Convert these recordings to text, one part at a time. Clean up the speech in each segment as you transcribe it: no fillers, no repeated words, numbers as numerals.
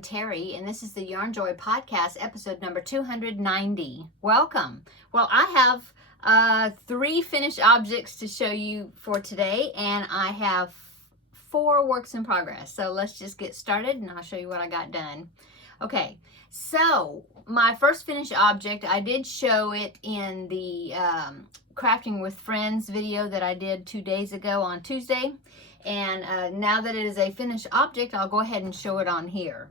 I'm Terry, and this is the Yarn Joy Podcast, episode number 290. Welcome. Well, I have 3 finished objects to show you for today, and I have 4 works in progress. So let's just get started, and I'll show you what I got done. Okay, so my first finished object, I did show it in the Crafting with Friends video that I did 2 days ago on Tuesday. And now that it is a finished object, I'll go ahead and show it on here.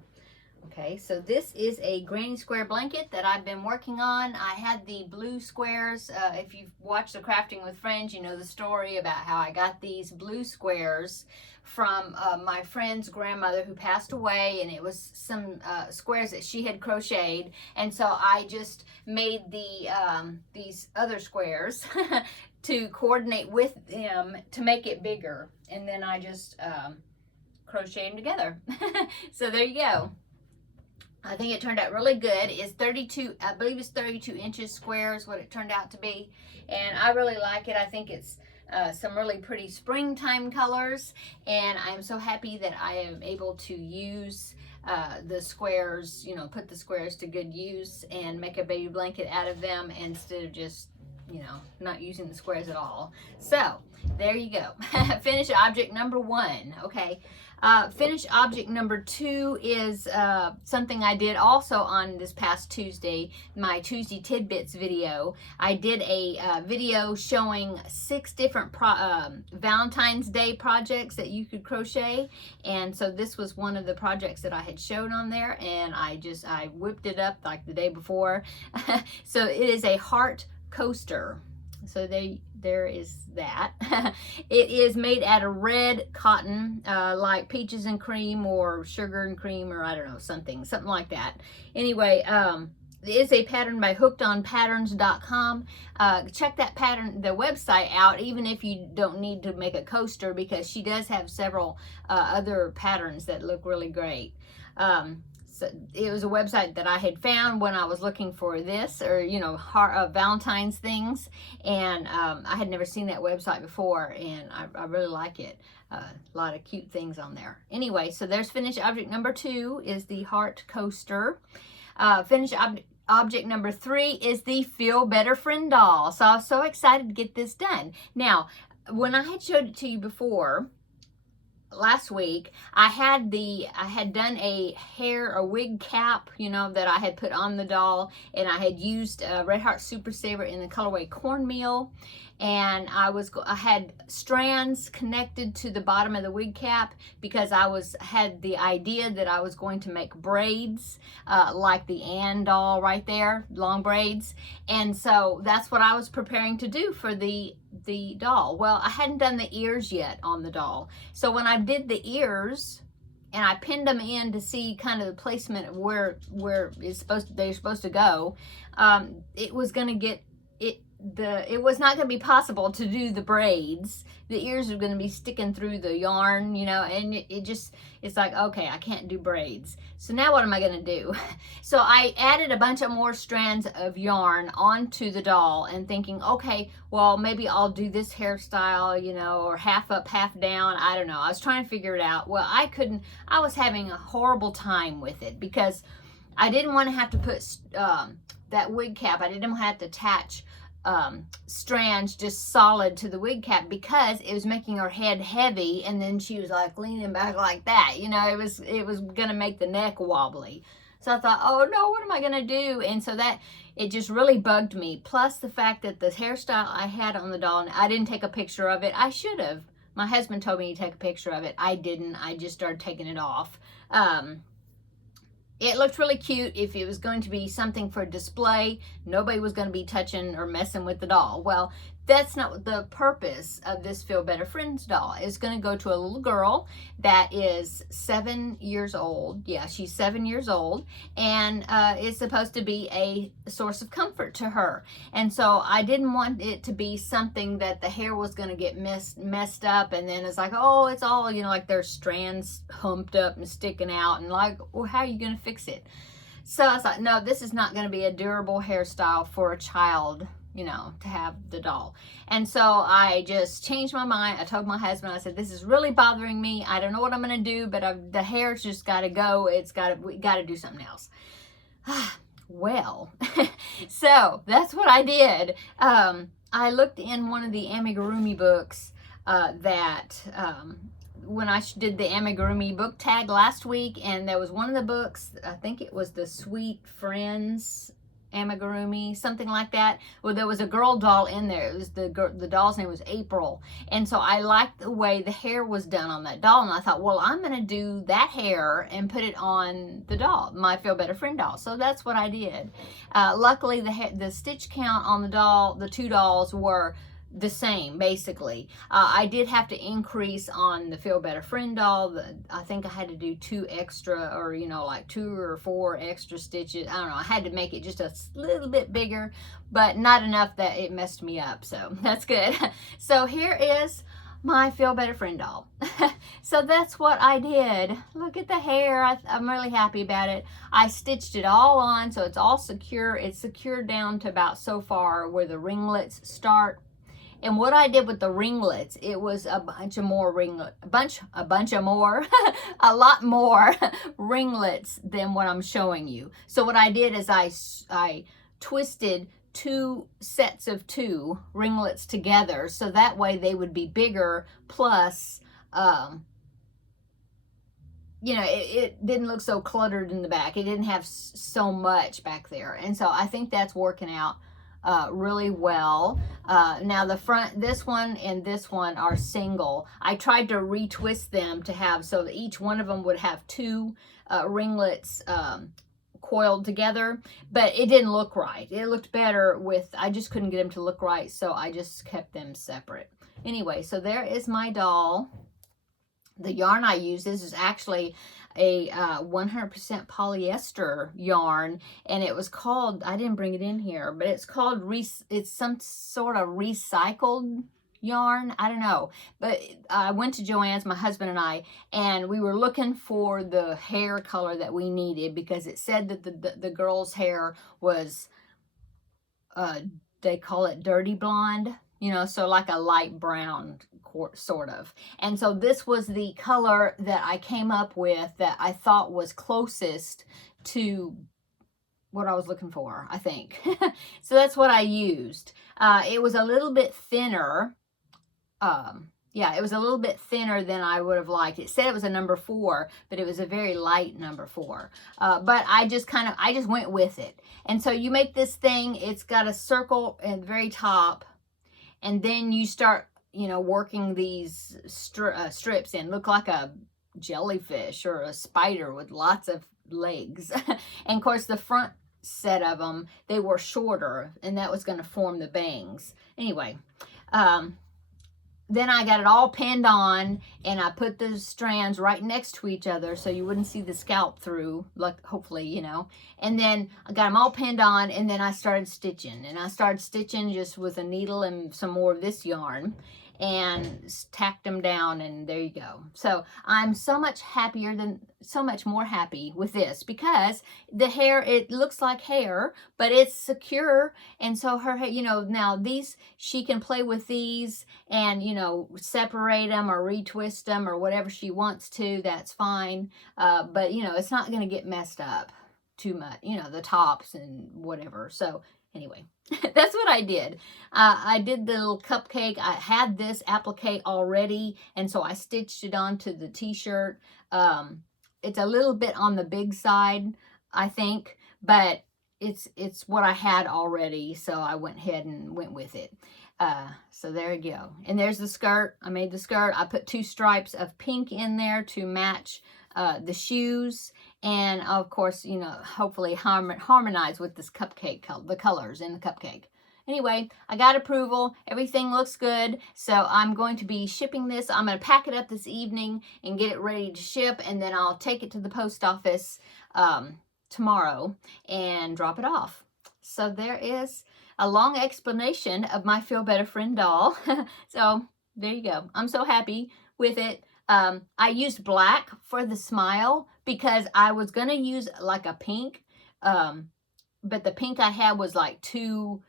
Okay, so this is a granny square blanket that I've been working on. I had the blue squares. If you've watched the Crafting with Friends, you know the story about how I got these blue squares from my friend's grandmother who passed away, and it was some squares that she had crocheted, and so I just made these other squares to coordinate with them to make it bigger, and then I just crocheted them together. So there you go. I think it turned out really good. It's 32, I believe it's 32 inches square is what it turned out to be, and I really like it. I think it's some really pretty springtime colors, and I'm so happy that I am able to use the squares, you know, put the squares to good use and make a baby blanket out of them instead of just, you know, not using the squares at all. So there you go. Finished object number 1. Okay. Finished object number 2 is something I did also on this past Tuesday, my Tuesday Tidbits video. I did a video showing 6 different Valentine's Day projects that you could crochet, and so this was one of the projects that I had showed on there, and I whipped it up like the day before. So it is a heart coaster. So there is that. It is made out of red cotton, like peaches and cream or sugar and cream, or I don't know, something like that. Anyway, it is a pattern by hookedonpatterns.com. Check that pattern, the website out, even if you don't need to make a coaster, because she does have several other patterns that look really great. So it was a website that I had found when I was looking for this, or, you know, Valentine's things, and I had never seen that website before, and I really like it. A lot of cute things on there. Anyway, so there's finished object number 2 is the heart coaster. Finished object number 3 is the Feel Better Friend doll. So I was so excited to get this done. Now, when I had showed it to you before, last week, I had done a wig cap, you know, that I had put on the doll, and I had used Red Heart Super Saver in the colorway Cornmeal, and I had strands connected to the bottom of the wig cap because I had the idea that I was going to make braids like the Ann doll right there, long braids, and so that's what I was preparing to do for the doll. Well, I hadn't done the ears yet on the doll, so when I did the ears and I pinned them in to see kind of the placement of where they're supposed to go, it was going to get it was not going to be possible to do the braids. The ears are going to be sticking through the yarn, you know, and it's like, okay, I can't do braids. So now what am I going to do? So I added a bunch of more strands of yarn onto the doll, and thinking, okay, well, maybe I'll do this hairstyle, you know, or half up, half down. I don't know. I was trying to figure it out. Well, I was having a horrible time with it because I didn't want to have to put that wig cap. I didn't have to attach strands just solid to the wig cap because it was making her head heavy, and then she was like leaning back like that, you know, it was gonna make the neck wobbly. So I thought, oh no, what am I gonna do? And so that it just really bugged me, plus the fact that the hairstyle I had on the doll, and I didn't take a picture of it. I should have. My husband told me to take a picture of it. I didn't. I just started taking it off. It looked really cute. If it was going to be something for display, nobody was going to be touching or messing with the doll. Well, that's not the purpose of this Feel Better Friends doll. It's going to go to a little girl that is 7 years old. Yeah, she's 7 years old, and it's supposed to be a source of comfort to her. And so I didn't want it to be something that the hair was going to get messed up, and then it's like, oh, it's all, you know, like there's strands humped up and sticking out, and like, well, how are you going to fix it? So I thought, no, this is not going to be a durable hairstyle for a child, to have the doll. And so I just changed my mind. I told my husband, I said, this is really bothering me. I don't know what I'm going to do, but the hair's just got to go. We got to do something else. Well, so that's what I did. I looked in one of the amigurumi books when I did the amigurumi book tag last week, and there was one of the books, I think it was the Sweet Friends amigurumi, something like that. Well, there was a girl doll in there. It was the doll's name was April, and so I liked the way the hair was done on that doll, and I thought, well, I'm gonna do that hair and put it on the doll, my Feel Better Friend doll. So that's what I did. Luckily, the stitch count on the doll, the two dolls, were the same basically. I did have to increase on the Feel Better Friend doll. I think I had to do 2 extra, or like 2 or 4 extra stitches. I don't know, I had to make it just a little bit bigger, but not enough that it messed me up, so that's good. So here is my Feel Better Friend doll. So that's what I did. Look at the hair. I'm really happy about it. I stitched it all on, so it's all secure. It's secured down to about so far where the ringlets start. And what I did with the ringlets, it was a lot more ringlets than what I'm showing you. So what I did is I twisted 2 sets of 2 ringlets together, so that way they would be bigger, plus it didn't look so cluttered in the back. It didn't have so much back there, and so I think that's working out really well. Now the front, this one and this one are single. I tried to retwist them to have so that each one of them would have 2 ringlets coiled together, but it didn't look right. It looked better with, I just couldn't get them to look right, so I just kept them separate. Anyway, so there is my doll. The yarn I use, this is actually a 100% polyester yarn, and it was called, I didn't bring it in here, but it's called, it's some sort of recycled yarn. I don't know, but I went to Joann's, my husband and I, and we were looking for the hair color that we needed, because it said that the girl's hair was, they call it dirty blonde, so like a light brown sort of. And so this was the color that I came up with that I thought was closest to what I was looking for, I think. So that's what I used. It was a little bit thinner. Yeah, it was a little bit thinner than I would have liked. It said it was a number 4, but it was a very light number 4. But I just went with it. And so you make this thing, it's got a circle at the very top, and then you start, working these strips in. Look like a jellyfish or a spider with lots of legs. And of course the front set of them, they were shorter, and that was going to form the bangs. Anyway, then I got it all pinned on, and I put the strands right next to each other so you wouldn't see the scalp through, like, hopefully, And then I got them all pinned on, and then I started stitching. And I started stitching just with a needle and some more of this yarn, and tacked them down, and there you go. So I'm so much more happy with this, because the hair, it looks like hair, but it's secure. And so her hair, now these, she can play with these and, separate them or retwist them or whatever she wants to, that's fine. But, it's not going to get messed up too much, the tops and whatever. So anyway, that's what I did. I did the little cupcake. I had this applique already, and so I stitched it onto the t-shirt. It's a little bit on the big side, I think, but it's what I had already, so I went ahead and went with it. So there you go. And there's the skirt. I made the skirt. I put 2 stripes of pink in there to match the shoes, and of course, hopefully harmonize with this cupcake, the colors in the cupcake. Anyway, I got approval. Everything looks good. So I'm going to be shipping this. I'm going to pack it up this evening and get it ready to ship, and then I'll take it to the post office tomorrow and drop it off. So there is a long explanation of my Feel Better Friend doll. So there you go. I'm so happy with it. I used black for the smile because I was going to use like a pink, but the pink I had was like too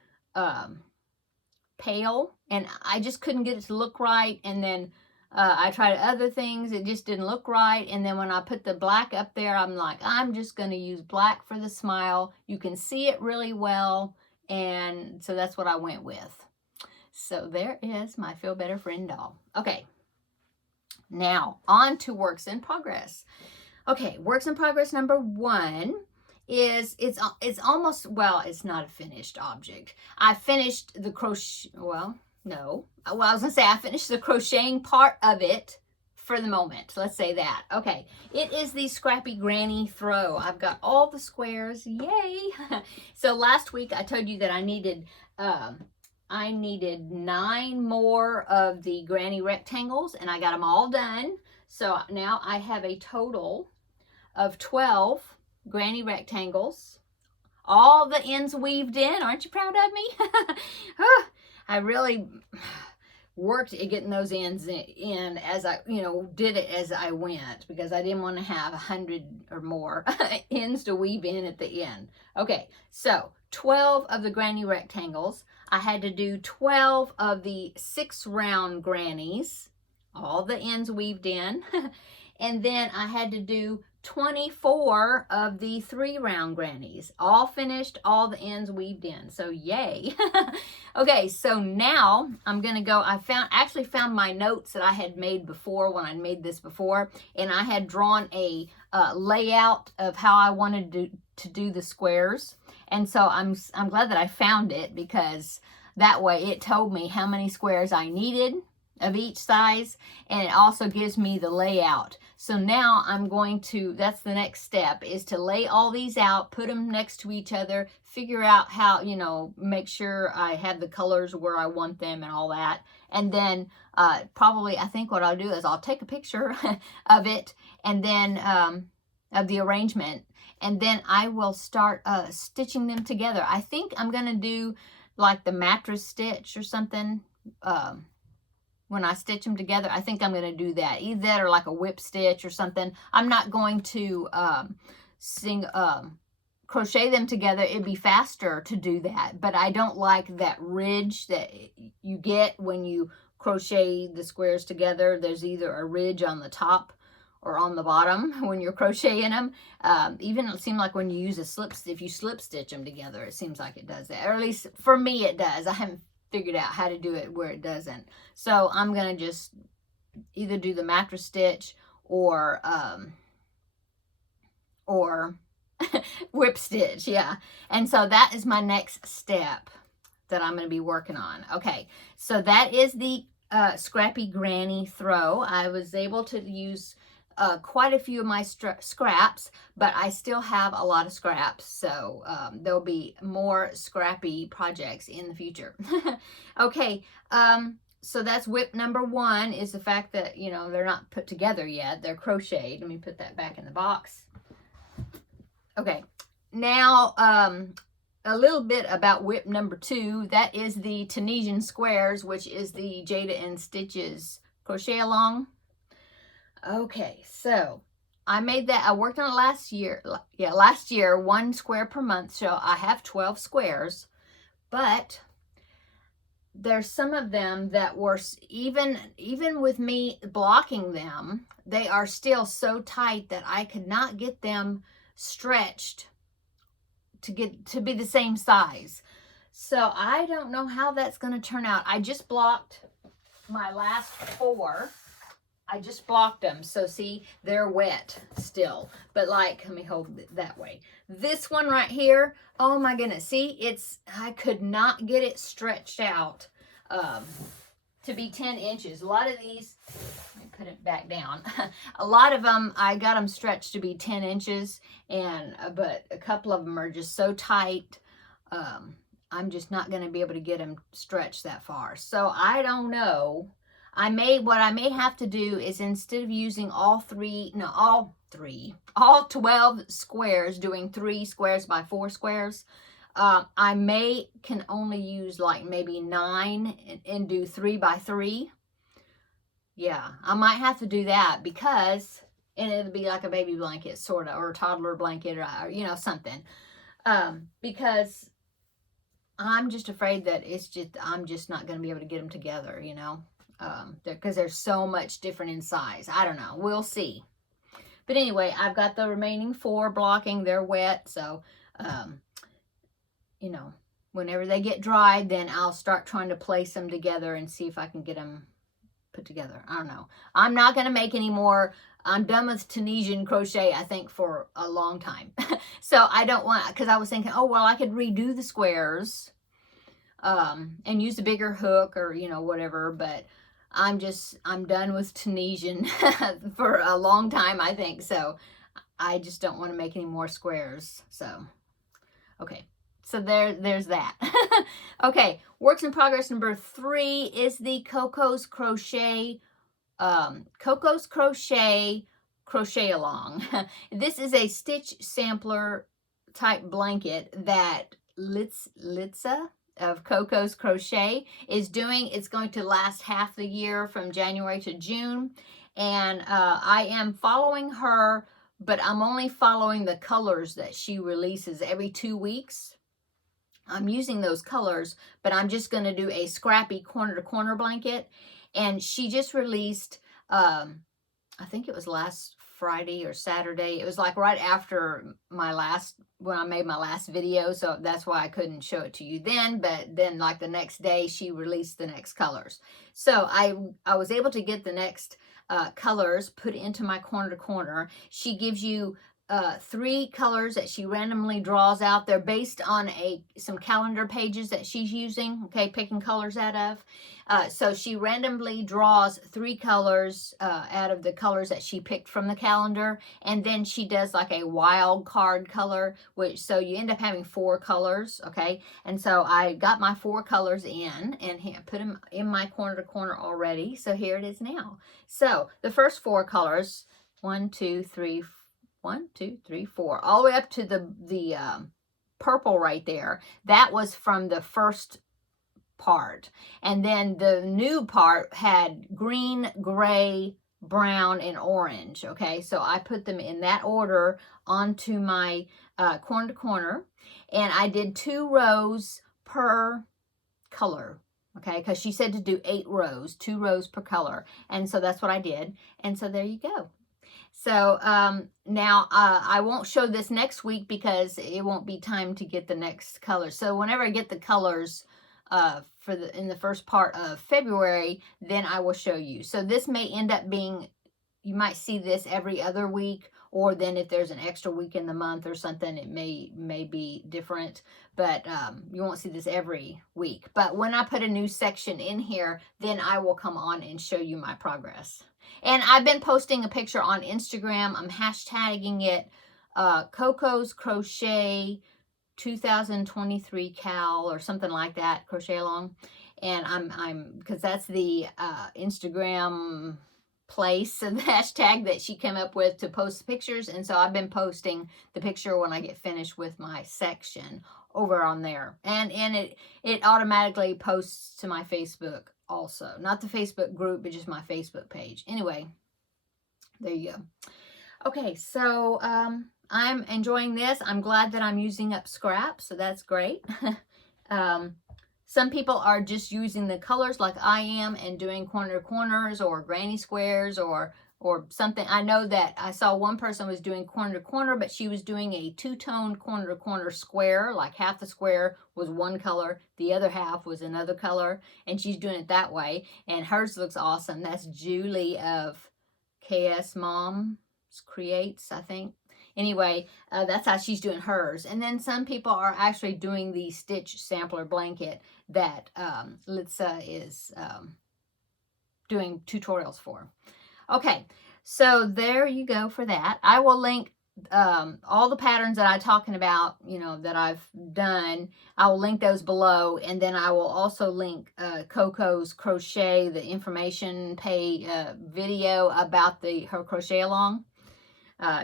pale, and I just couldn't get it to look right. And then I tried other things. It just didn't look right. And then when I put the black up there, I'm like, I'm just going to use black for the smile. You can see it really well. And so that's what I went with. So there is my Feel Better Friend doll. Okay. Now on to works in progress. Okay. Works in progress number 1 is it's almost, well, it's not a finished object. I finished the crochet. Well, no. Well, I was going to say I finished the crocheting part of it for the moment. Let's say that. Okay. It is the Scrappy Granny Throw. I've got all the squares. Yay. So last week I told you that I needed 9 more of the granny rectangles, and I got them all done. So now I have a total of 12 granny rectangles. All the ends weaved in. Aren't you proud of me? I really worked at getting those ends in as I, did it as I went, because I didn't want to have 100 or more ends to weave in at the end. Okay, so 12 of the granny rectangles. I had to do 12 of the 6 round grannies, all the ends weaved in. And then I had to do 24 of the 3 round grannies, all finished, all the ends weaved in. So yay. Okay, so now I'm gonna go. I actually found my notes that I had made before when I made this before, and I had drawn a layout of how I wanted to do the squares. And so I'm glad that I found it, because that way it told me how many squares I needed of each size, and it also gives me the layout. So now I'm going to, that's the next step, is to lay all these out, put them next to each other, figure out how, make sure I have the colors where I want them and all that. And then probably, I think what I'll do is I'll take a picture of it, and then of the arrangement, and then I will start stitching them together. I think I'm going to do like the mattress stitch or something. When I stitch them together, I think I'm going to do that. Either that or like a whip stitch or something. I'm not going to crochet them together. It'd be faster to do that. But I don't like that ridge that you get when you crochet the squares together. There's either a ridge on the top or on the bottom when you're crocheting them. Even it seems like when you use if you slip stitch them together, it seems like it does that. Or at least for me it does. I haven't figured out how to do it where it doesn't. So I'm going to just either do the mattress stitch or whip stitch. Yeah. And so that is my next step that I'm going to be working on. Okay. So that is the Scrappy Granny Throw. I was able to use quite a few of my scraps, but I still have a lot of scraps, so there'll be more scrappy projects in the future. Okay, so that's whip number 1, is the fact that, they're not put together yet. They're crocheted. Let me put that back in the box. Okay, now a little bit about whip number 2. That is the Tunisian squares, which is the Jada and Stitches crochet along. Okay, so I made that. I worked on it last year. Yeah, last year, 1 square per month. So I have 12 squares, but there's some of them that were, even with me blocking them, they are still so tight that I could not get them stretched to be the same size. So I don't know how that's going to turn out. I just blocked my last 4. I just blocked them. So see, they're wet still. But like, let me hold it that way. This one right here, oh my goodness. See, I could not get it stretched out to be 10 inches. A lot of these, let me put it back down. A lot of them, I got them stretched to be 10 inches. But a couple of them are just so tight. I'm just not going to be able to get them stretched that far. So I don't know. What I may have to do is, instead of using all 12 squares, doing 3 squares by 4 squares, I can only use like maybe 9 and do 3 by 3. Yeah, I might have to do that, because, and it'll be like a baby blanket sort of, or a toddler blanket, or something. Because I'm just afraid that I'm just not going to be able to get them together, you know, because they're so much different in size. I don't know. We'll see. But anyway, I've got the remaining 4 blocking. They're wet, so, you know, whenever they get dried, then I'll start trying to place them together and see if I can get them put together. I don't know. I'm not going to make any more. I'm done with Tunisian crochet, I think, for a long time. So I don't want, because I was thinking, oh, well, I could redo the squares and use a bigger hook or, you know, whatever. But I'm done with Tunisian for a long time, I think. So I just don't want to make any more squares. So, okay. So there's that. Okay, works in progress number 3 is the Coco's Crochet Crochet Along. This is a stitch sampler type blanket that Litza of Coco's Crochet is doing. It's going to last half the year from January to June, and I am following her, but I'm only following the colors that she releases every 2 weeks. I'm using those colors, but I'm just going to do a scrappy corner to corner blanket. And she just released, I think it was last Friday or Saturday. It was like right after when I made my last video. So that's why I couldn't show it to you then. But then like the next day, she released the next colors. So I was able to get the next colors put into my corner to corner. She gives you 3 colors that she randomly draws out. They're based on some calendar pages that she's using, okay, picking colors out of. So she randomly draws 3 colors out of the colors that she picked from the calendar, and then she does like a wild card color, so you end up having 4 colors, okay? And so I got my 4 colors in and put them in my corner to corner already. So here it is now. So the first 4 colors, 1, 2, 3, 4, all the way up to the purple right there. That was from the first part. And then the new part had green, gray, brown, and orange. Okay, so I put them in that order onto my corner to corner. And I did 2 rows per color. Okay, because she said to do 8 rows, 2 rows per color. And so that's what I did. And so there you go. So now I won't show this next week because it won't be time to get the next color. So whenever I get the colors in the first part of February, then I will show you. So this may end up being, you might see this every other week, or then if there's an extra week in the month or something, it may be different. But you won't see this every week. But when I put a new section in here, then I will come on and show you my progress. And I've been posting a picture on Instagram. I'm hashtagging it Coco's Crochet 2023 Cal or something like that, crochet along. And I'm because that's the Instagram place and the hashtag that she came up with to post pictures. And so I've been posting the picture when I get finished with my section over on there. And it automatically posts to my Facebook also. Not the Facebook group, but just my Facebook page. Anyway, there you go. Okay, so I'm enjoying this. I'm glad that I'm using up scrap, so that's great. Some people are just using the colors like I am and doing corner corners or granny squares or something. I know that I saw one person was doing corner to corner, but she was doing a 2-tone corner to corner square, like half the square was one color, the other half was another color, and she's doing it that way, and hers looks awesome. That's Julie of KS Moms Creates, I think. Anyway, that's how she's doing hers. And then some people are actually doing the stitch sampler blanket that Litza is doing tutorials for. Okay, so there you go for that. I will link all the patterns that I'm talking about, that I've done. I will link those below, and then I will also link Coco's Crochet, the information video about her crochet along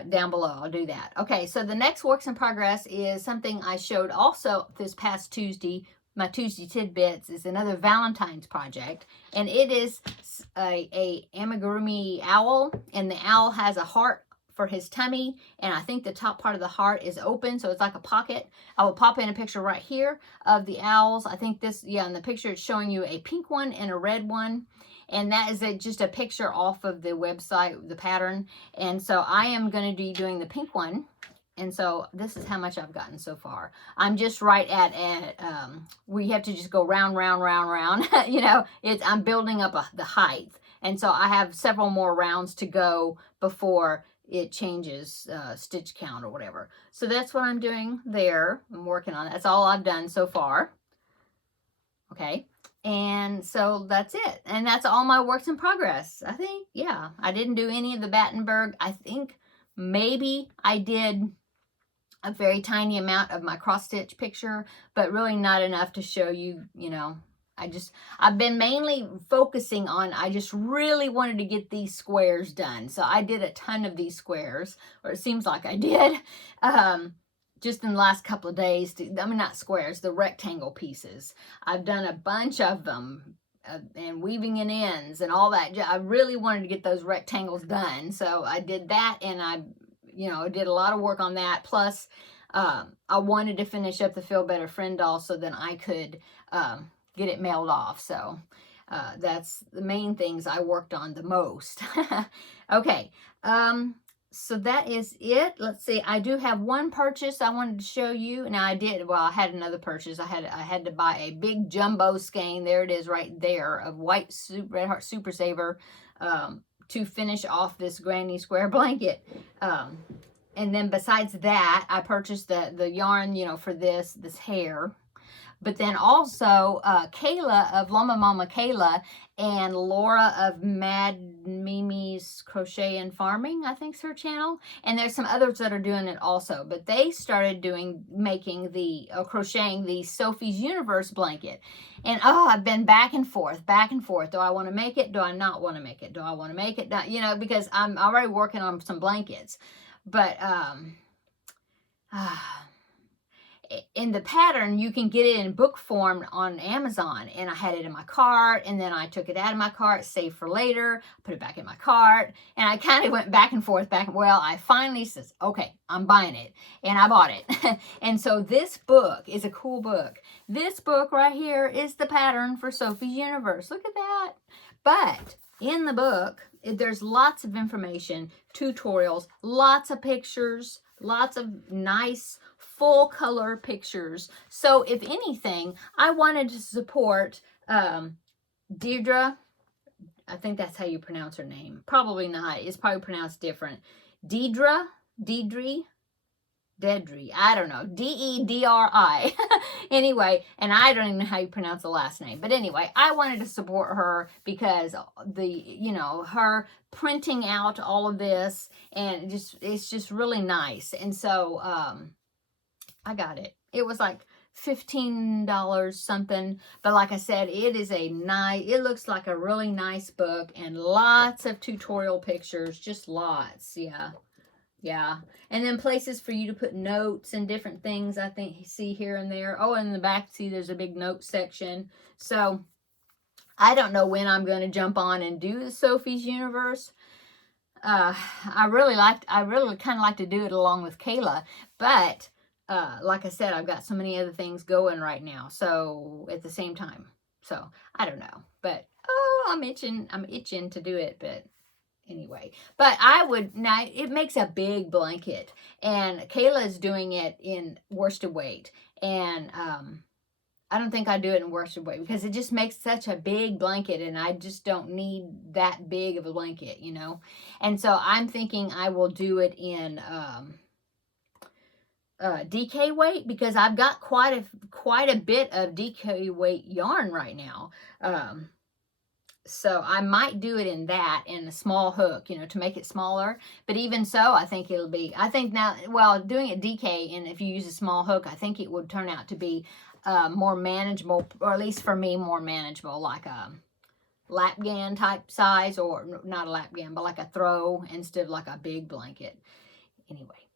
down below. I'll do that. Okay, so the next works in progress is something I showed also this past Tuesday. My Tuesday Tidbits is another Valentine's project, and it is a amigurumi owl, and the owl has a heart for his tummy, and I think the top part of the heart is open, so it's like a pocket. I will pop in a picture right here of the owls. I think this, yeah, in the picture it's showing you a pink one and a red one. And that is just a picture off of the website, the pattern. And so I am going to be doing the pink one. And so this is how much I've gotten so far. I'm just right at we have to just go round, round, round, round. You know, I'm building up the height. And so I have several more rounds to go before it changes stitch count or whatever. So that's what I'm doing there. I'm working on it. That's all I've done so far. Okay. And so that's it. And that's all my works in progress. I think, yeah, I didn't do any of the Battenberg. I think maybe I did a very tiny amount of my cross stitch picture, but really not enough to show you, you know, I've been mainly focusing on, I just really wanted to get these squares done. So I did a ton of these squares, or it seems like I did, just in the last couple of days. I mean, not squares, the rectangle pieces. I've done a bunch of them and weaving in ends and all that. I really wanted to get those rectangles done. So I did that, and I did a lot of work on that. Plus, I wanted to finish up the Feel Better Friend doll so then I could get it mailed off. So that's the main things I worked on the most. Okay, so that is it. Let's see, I do have one purchase I wanted to show you. Now I had another purchase. I had to buy a big jumbo skein. There it is right there, of white Red Heart Super Saver, to finish off this granny square blanket. And then besides that, I purchased the yarn, you know, for this hair. But then also Kayla of Llama Mama Kayla and Laura of Mad Mimi's Crochet and Farming, I think's her channel. And there's some others that are doing it also. But they started making crocheting the Sophie's Universe blanket. And I've been back and forth. Do I want to make it? Do I not want to make it? Do I want to make it? You know, because I'm already working on some blankets. But in the pattern, you can get it in book form on Amazon, and I had it in my cart, and then I took it out of my cart, saved for later, put it back in my cart, and I kind of went back and forth, well, I finally says, okay, I'm buying it, and I bought it. And so this book is a cool book. This book right here is the pattern for Sophie's Universe. Look at that. But in the book, there's lots of information, tutorials, lots of pictures, lots of nice full color pictures. So if anything, I wanted to support Deirdre. I think that's how you pronounce her name. Probably not. It's probably pronounced different. Deidre, I don't know. D-E-D-R-I. Anyway, and I don't even know how you pronounce the last name. But anyway, I wanted to support her because her printing out all of this, and it's just really nice. And so I got it. It was like $15 something, but like I said, it looks like a really nice book, and lots of tutorial pictures, just lots. Yeah. And then places for you to put notes and different things, I think, see here and there. Oh, and in the back, see, there's a big note section. So I don't know when I'm going to jump on and do the Sophie's Universe. I really kind of like to do it along with Kayla, but like I said, I've got so many other things going right now, so at the same time. So I don't know, but I'm itching to do it. But anyway, but now it makes a big blanket, and Kayla's doing it in worsted weight, and I don't think I do it in worsted weight because it just makes such a big blanket, and I just don't need that big of a blanket, you know. And so I'm thinking I will do it in DK weight, because I've got quite a bit of DK weight yarn right now. So I might do it in that, in a small hook, you know, to make it smaller. But even so, I think now, well, doing it DK, and if you use a small hook, I think it would turn out to be more manageable, or at least for me, more manageable, like a lapgan type size, or not a lapgan, but like a throw instead of like a big blanket. Anyway,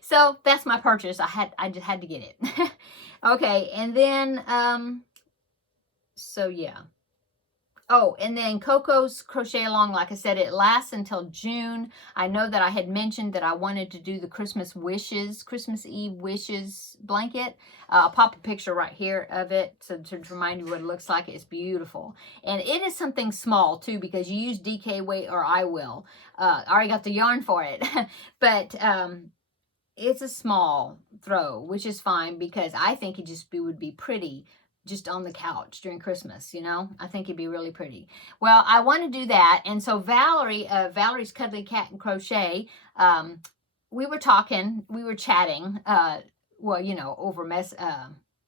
so that's my purchase. I just had to get it. Okay, and then so yeah. Oh, and then Coco's Crochet Along, like I said, it lasts until June. I know that I had mentioned that I wanted to do the Christmas Eve wishes blanket. I'll pop a picture right here of it to remind you what it looks like. It's beautiful. And it is something small too, because you use DK weight, or I will. I already got the yarn for it. But it's a small throw, which is fine, because I think it would be pretty just on the couch during Christmas, you know. I think it'd be really pretty. Well, I want to do that. And so Valerie's Cuddly Cat and Crochet, we were chatting, well, you know, over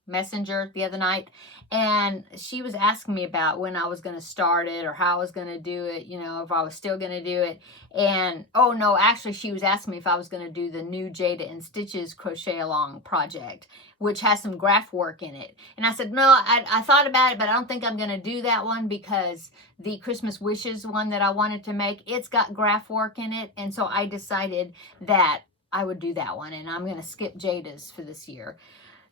Messenger the other night, and she was asking me about when I was going to start it, or how I was going to do it, you know, if I was still going to do it. And oh no, actually she was asking me if I was going to do the new Jada and Stitches Crochet Along project, which has some graph work in it. And I said, no, I thought about it, but I don't think I'm going to do that one, because the Christmas Wishes one that I wanted to make, it's got graph work in it. And so I decided that I would do that one, and I'm going to skip Jada's for this year.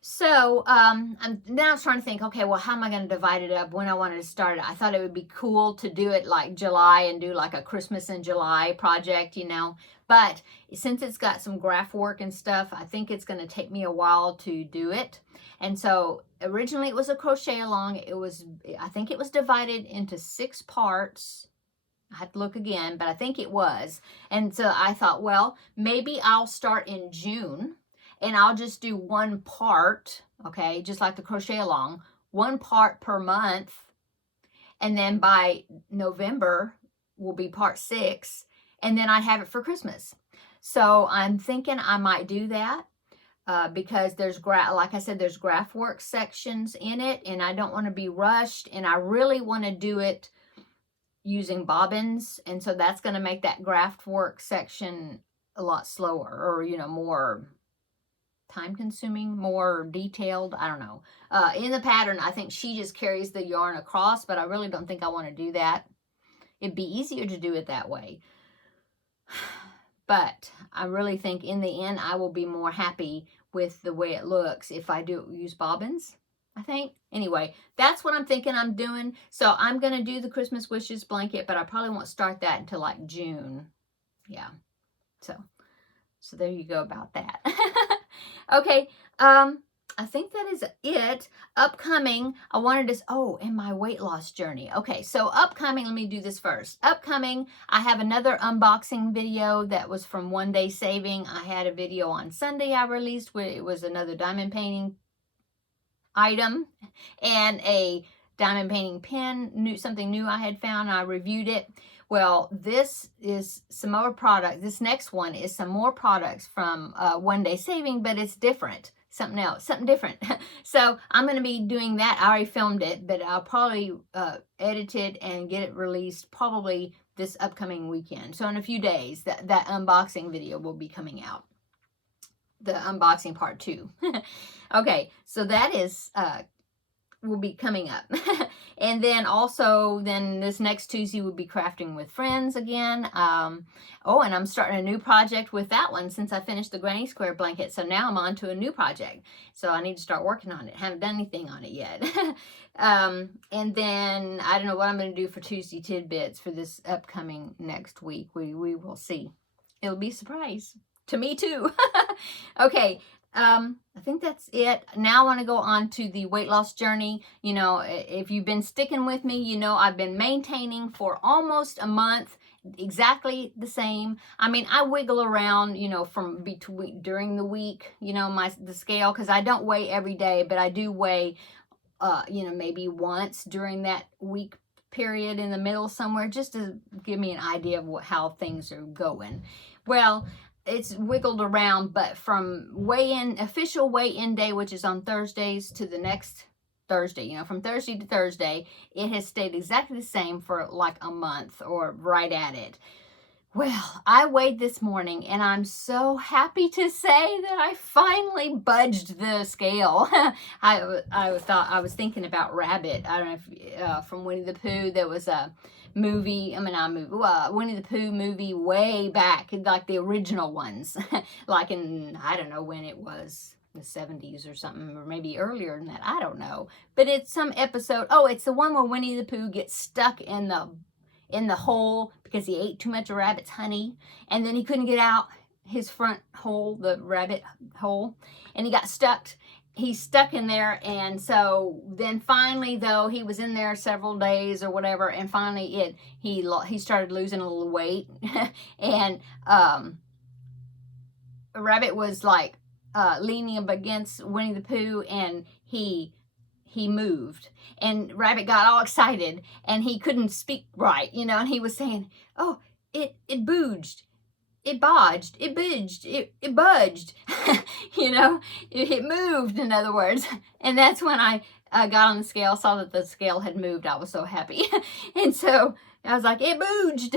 So now I was trying to think, okay, well, how am I going to divide it up when I wanted to start it? I thought it would be cool to do it like July and do like a Christmas in July project, you know. But since it's got some graph work and stuff, I think it's going to take me a while to do it. And so originally it was a crochet along. I think it was divided into 6 parts. I have to look again, but I think it was. And so I thought, well, maybe I'll start in June, and I'll just do 1 part, okay, just like the crochet along, 1 part per month. And then by November will be part 6, and then I have it for Christmas. So I'm thinking I might do that, because there's like I said, there's graph work sections in it, and I don't want to be rushed, and I really want to do it using bobbins, and so that's going to make that graph work section a lot slower, or, you know, more time consuming, more detailed. I don't know. In the pattern, I think she just carries the yarn across, but I really don't think I want to do that. It'd be easier to do it that way. But I really think in the end, I will be more happy with the way it looks if I do use bobbins, I think. Anyway, that's what I'm thinking I'm doing. So I'm going to do the Christmas Wishes blanket, but I probably won't start that until like June. Yeah. So there you go about that. Okay, I think that is it. Upcoming, I wanted to, and my weight loss journey. Okay, so upcoming, let me do this first. Upcoming, I have another unboxing video that was from One Day Saving. I had a video on Sunday I released where it was another diamond painting item and a diamond painting pen, something new I had found, and I reviewed it. Well, this is some more product. This next one is some more products from One Day Saving, but it's different. Something else, something different. So I'm going to be doing that. I already filmed it, but I'll probably edit it and get it released probably this upcoming weekend. So in a few days, that unboxing video will be coming out. The unboxing part 2. Okay, so that is will be coming up. And then also, then this next Tuesday we'll be crafting with friends again. And I'm starting a new project with that one since I finished the Granny Square blanket. So now I'm on to a new project. So I need to start working on it. Haven't done anything on it yet. And then I don't know what I'm going to do for Tuesday Tidbits for this upcoming next week. We will see. It'll be a surprise to me too. Okay. I think that's it. Now I want to go on to the weight loss journey. You know, if you've been sticking with me, you know I've been maintaining for almost a month, exactly the same. I mean, I wiggle around, you know, from between during the week, you know, the scale, because I don't weigh every day, but I do weigh, you know, maybe once during that week period in the middle somewhere, just to give me an idea of how things are going. Well, it's wiggled around, but from official weigh-in day, which is on Thursdays, to the next Thursday, you know, from Thursday to Thursday, it has stayed exactly the same for like a month or right at it. Well, I weighed this morning, and I'm so happy to say that I finally budged the scale. I was thinking about Rabbit. I don't know if from Winnie the Pooh, there was a movie, Winnie the Pooh movie way back, like the original ones, like in, I don't know when it was, the 70s or something, or maybe earlier than that. I don't know. But it's some episode. Oh, it's the one where Winnie the Pooh gets stuck in the hole because he ate too much of rabbit's honey, and then he couldn't get out his front hole, the rabbit hole, and he got stuck. He's stuck in there, and so then finally, though, he was in there several days or whatever, and finally he started losing a little weight, and Rabbit was like leaning up against Winnie the Pooh, and he moved, and Rabbit got all excited, and he couldn't speak right, and he was saying, "Oh, it booged. It bodged, it budged, it budged," it moved, in other words. And that's when I got on the scale, saw that the scale had moved. I was so happy. And so I was like, it booged.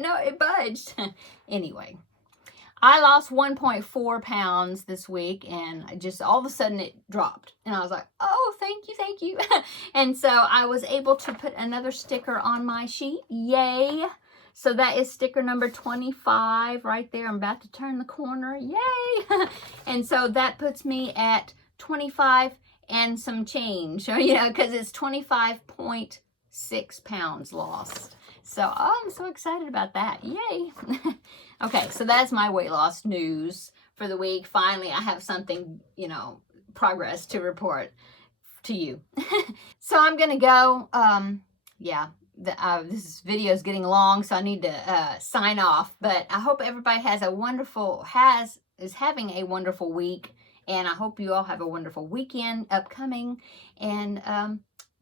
No, it budged. Anyway, I lost 1.4 pounds this week, and just all of a sudden it dropped. And I was like, oh, thank you, thank you. And so I was able to put another sticker on my sheet. Yay. So that is sticker number 25 right there. I'm about to turn the corner. Yay! And so that puts me at 25 and some change, because it's 25.6 pounds lost. So I'm so excited about that. Yay! Okay, so that's my weight loss news for the week. Finally, I have something, progress to report to you. So I'm going to go, this video is getting long, so I need to sign off. But I hope everybody is having a wonderful week, and I hope you all have a wonderful weekend upcoming. And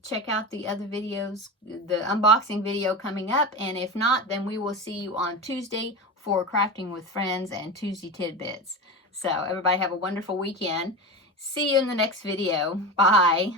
check out the other videos, the unboxing video coming up. And if not, then we will see you on Tuesday for Crafting with Friends and Tuesday Tidbits. So everybody have a wonderful weekend. See you in the next video. Bye.